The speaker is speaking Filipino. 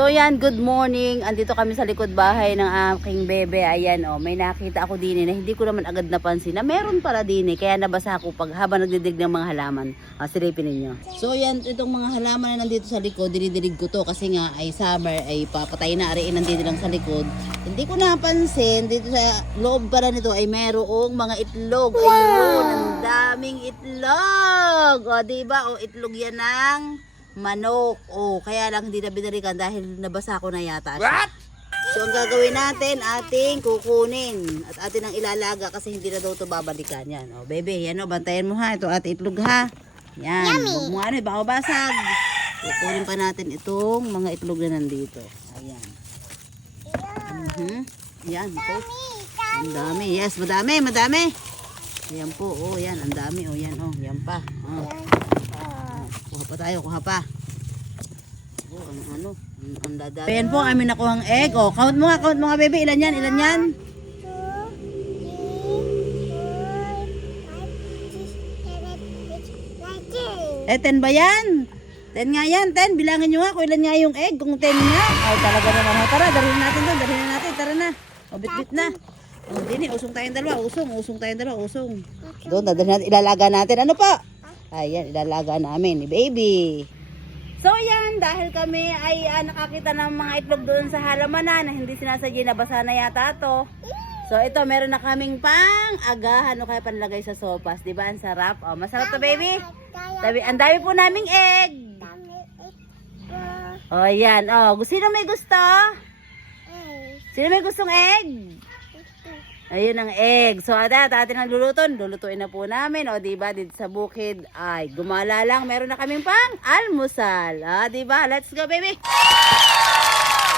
So yan, good morning. Andito kami sa likod bahay ng aking bebe. Ayan may nakita ako din na hindi ko naman agad napansin na meron pala din kaya nabasa ako pag habang nagdidig ng mga halaman. Silipin ninyo. So yan, itong mga halaman na nandito sa likod, dinidilig ko to kasi nga ay summer, ay papatay na, ariin nandito lang sa likod. Hindi ko napansin, dito sa loob pala nito ay merong mga itlog. Ayun, ang daming itlog. O diba, itlog yan ng manok. Kaya lang hindi na binalikan dahil nabasa ko na yata siya. What? So ang gagawin natin, ating kukunin at atin ang ilalaga kasi hindi na daw ito babalikan. Yan, bebe, yan bantayan mo ha. Ito ate itlog ha. Yan, huwag mo baka basag. Kukunin pa natin itong mga itlog na nandito. Ayan. Yan po. Ang dami. Yes, madami. Ayan po, yan, ang dami. Yan, yan pa. Kuha pa tayo, kuha pa. Ang dadami. Ayan po, amin nakuhang egg. Count mo nga, baby. Ilan yan? 10 ba yan? 10 nga yan, 10. Bilangin nyo nga kung ilan nga yung egg. Kung 10 nga. Talaga naman. Tara, dalhin natin doon. Tara na. Bit-bit na. Dini, usong tayong dalawa. Usong. Doon, dadalhin natin. Ilalaga natin. Ano pa? Ayan, ilalaga namin ni baby. So yan, dahil kami ay nakakita ng mga itlog doon sa halamanan na hindi sinasadya, nabasa na yata to. So ito, meron na kaming pang-agahan o kaya panlagay sa sopas. Diba? Ang sarap. Masarap to, baby. Ang dami po naming egg. Yan. Sino may gusto? Sino may gustong egg? Ayun ang egg. So atin ang lulutuin na po namin. Diba? Dito sa bukid ay gumala lang. Meron na kaming pang-almusal. Diba? Let's go, baby.